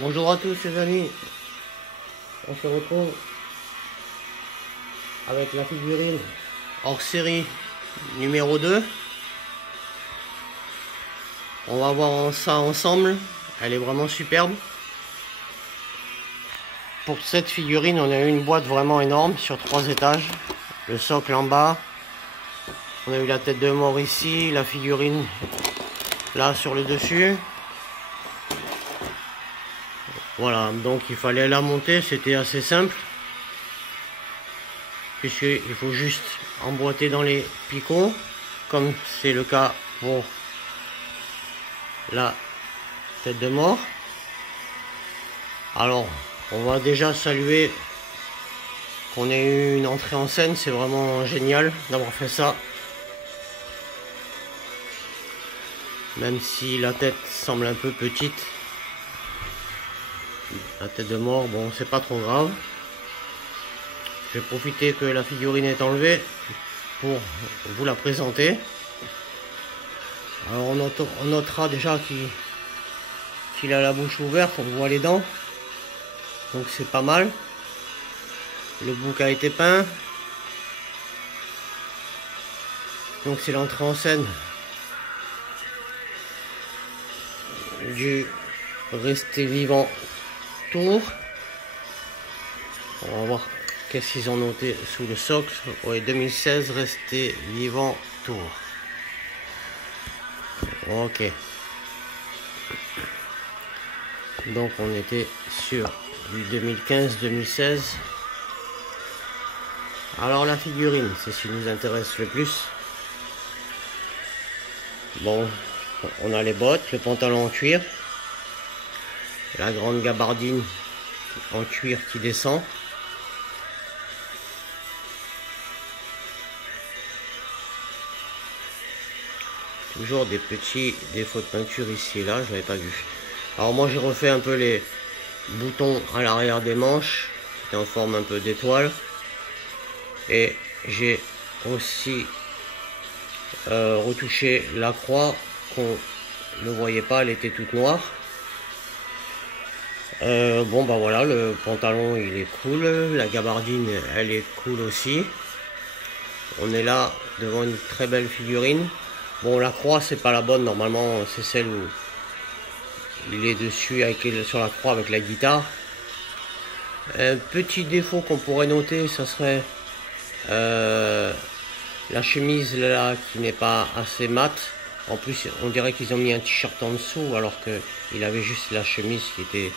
Bonjour à tous les amis, on se retrouve avec la figurine hors série numéro 2. On va voir ça ensemble, elle est vraiment superbe. Pour cette figurine, on a eu une boîte vraiment énorme sur 3 étages, le socle en bas, on a eu la tête de mort ici, la figurine là sur le dessus. Voilà, donc il fallait la monter, c'était assez simple. Puisqu'il faut juste emboîter dans les picots, comme c'est le cas pour la tête de mort. Alors, on va déjà saluer qu'on ait eu une entrée en scène, c'est vraiment génial d'avoir fait ça. Même si la tête semble un peu petite. La tête de mort, bon, c'est pas trop grave. Je vais profiter que la figurine est enlevée pour vous la présenter. Alors on notera déjà qu'il a la bouche ouverte, on voit les dents. Donc c'est pas mal. Le bouc a été peint. Donc c'est l'entrée en scène du Rester Vivant Tour. On va voir qu'est-ce qu'ils ont noté sous le socle. Ouais, 2016 Rester Vivant Tour. Ok. Donc on était sur du 2015-2016. Alors la figurine, c'est ce qui nous intéresse le plus. Bon, on a les bottes, le pantalon en cuir, la grande gabardine en cuir qui descend. Toujours des petits défauts de peinture ici et là, je n'avais pas vu. Alors moi j'ai refait un peu les boutons à l'arrière des manches, qui étaient en forme un peu d'étoile. Et j'ai aussi retouché la croix, qu'on ne voyait pas, elle était toute noire. Bon bah voilà, le pantalon il est cool, la gabardine elle est cool aussi. On est là devant une très belle figurine. Bon, la croix c'est pas la bonne, normalement c'est celle où il est dessus sur la croix avec la guitare. Un petit défaut qu'on pourrait noter, ça serait la chemise là qui n'est pas assez mate. En plus on dirait qu'ils ont mis un t-shirt en dessous alors qu'il avait juste la chemise qui était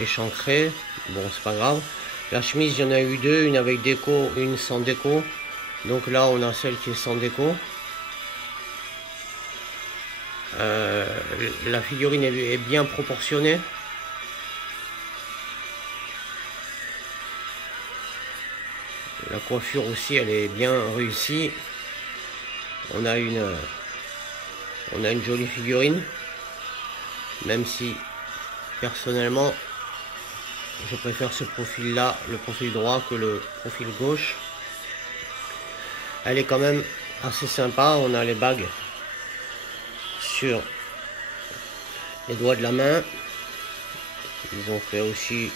échancrée. Bon, c'est pas grave. La chemise, il y en a eu deux, une avec déco, une sans déco. Donc là on a celle qui est sans déco. La figurine est bien proportionnée. La coiffure aussi, elle est bien réussie. On a une jolie figurine. Même si, personnellement, je préfère ce profil-là, le profil droit, que le profil gauche. Elle est quand même assez sympa. On a les bagues sur les doigts de la main. Ils ont fait aussi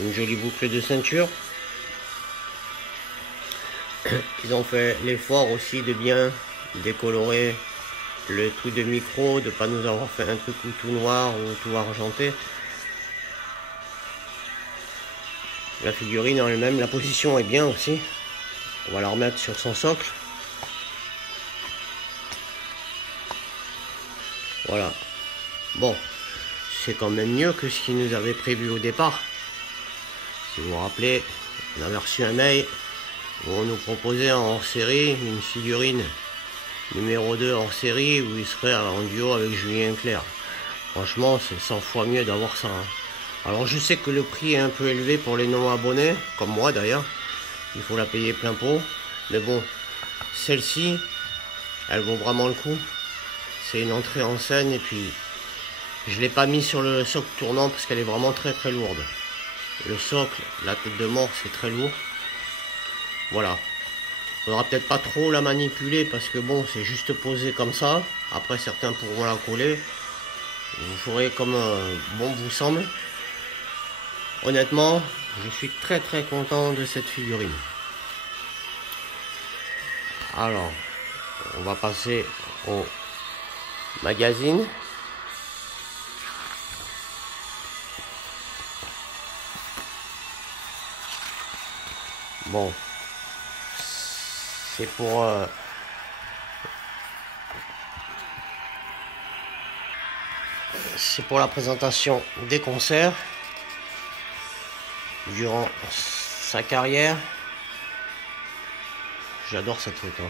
une jolie boucle de ceinture. Ils ont fait l'effort aussi de bien décolorer le truc de micro, de pas nous avoir fait un truc tout noir ou tout argenté. La figurine en elle-même, la position est bien aussi. On va la remettre sur son socle. Voilà. Bon, c'est quand même mieux que ce qu'ils nous avaient prévu au départ. Si vous vous rappelez, on avait reçu un mail où on nous proposait en hors-série une figurine numéro 2 hors-série où il serait en duo avec Julien Clerc. Franchement, c'est 100 fois mieux d'avoir ça. Alors je sais que le prix est un peu élevé pour les non-abonnés, comme moi d'ailleurs. Il faut la payer plein pot. Mais bon, celle-ci, elle vaut vraiment le coup. C'est une entrée en scène et puis je ne l'ai pas mis sur le socle tournant parce qu'elle est vraiment très très lourde. Le socle, la tête de mort, c'est très lourd. Voilà. Faudra peut-être pas trop la manipuler parce que bon, c'est juste posé comme ça. Après, certains pourront la coller. Vous ferez comme bon vous semble. Honnêtement, je suis très content de cette figurine. Alors, on va passer au magazine. Bon, c'est pour la présentation des concerts durant sa carrière. J'adore cette photo.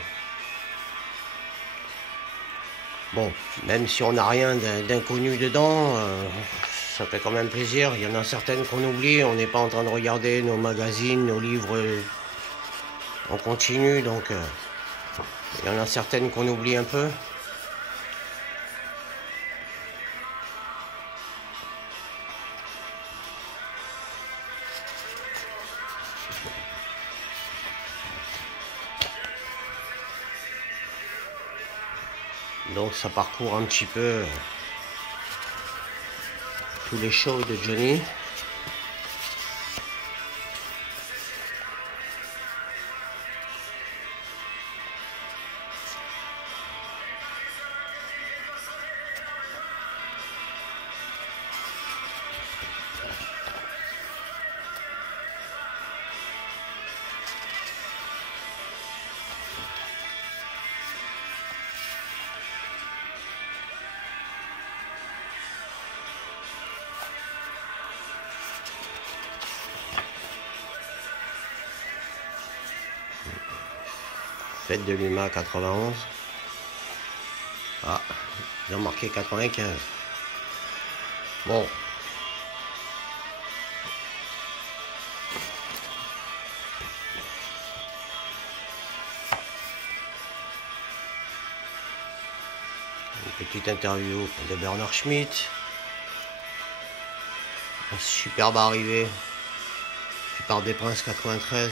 Bon, même si on n'a rien d'inconnu dedans, ça fait quand même plaisir. Il y en a certaines qu'on oublie. On n'est pas en train de regarder nos magazines, nos livres en continu, donc il y en a certaines qu'on oublie un peu. Donc ça parcourt un petit peu tous les shows de Johnny. Fête de l'UMA 91. Ah, ils ont marqué 95. Bon. Une petite interview de Bernard Schmitt. Un superbe arrivée du Parc des Princes 93.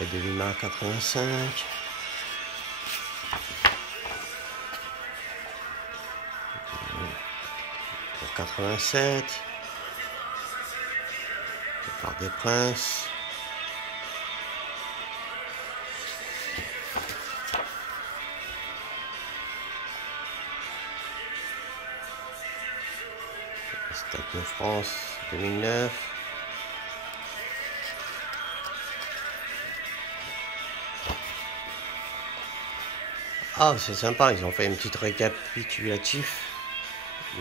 De l'UMA 85. Pour 87. Le Parc des Princes. Stade de France 2009. Ah, c'est sympa, ils ont fait une petite récapitulatif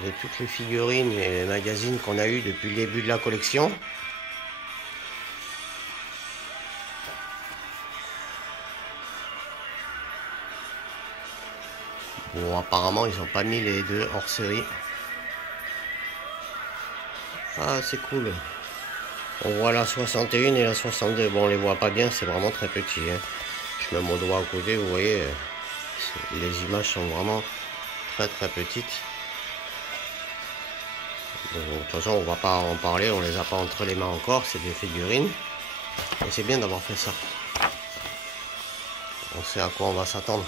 de toutes les figurines et les magazines qu'on a eu depuis le début de la collection. Bon, apparemment, ils n'ont pas mis les deux hors série. Ah, c'est cool. On voit la 61 et la 62. Bon, on les voit pas bien, c'est vraiment très petit. Hein. Je mets mon doigt à côté, vous voyez. Les images sont vraiment très petites. Bon, de toute façon, on va pas en parler, on les a pas entre les mains encore, c'est des figurines. Et c'est bien d'avoir fait ça. On sait à quoi on va s'attendre.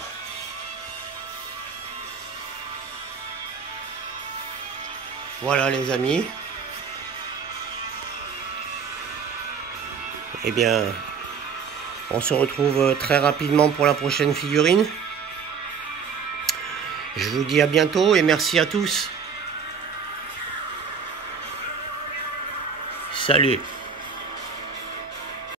Voilà les amis. Eh bien, on se retrouve très rapidement pour la prochaine figurine. Je vous dis à bientôt et merci à tous. Salut.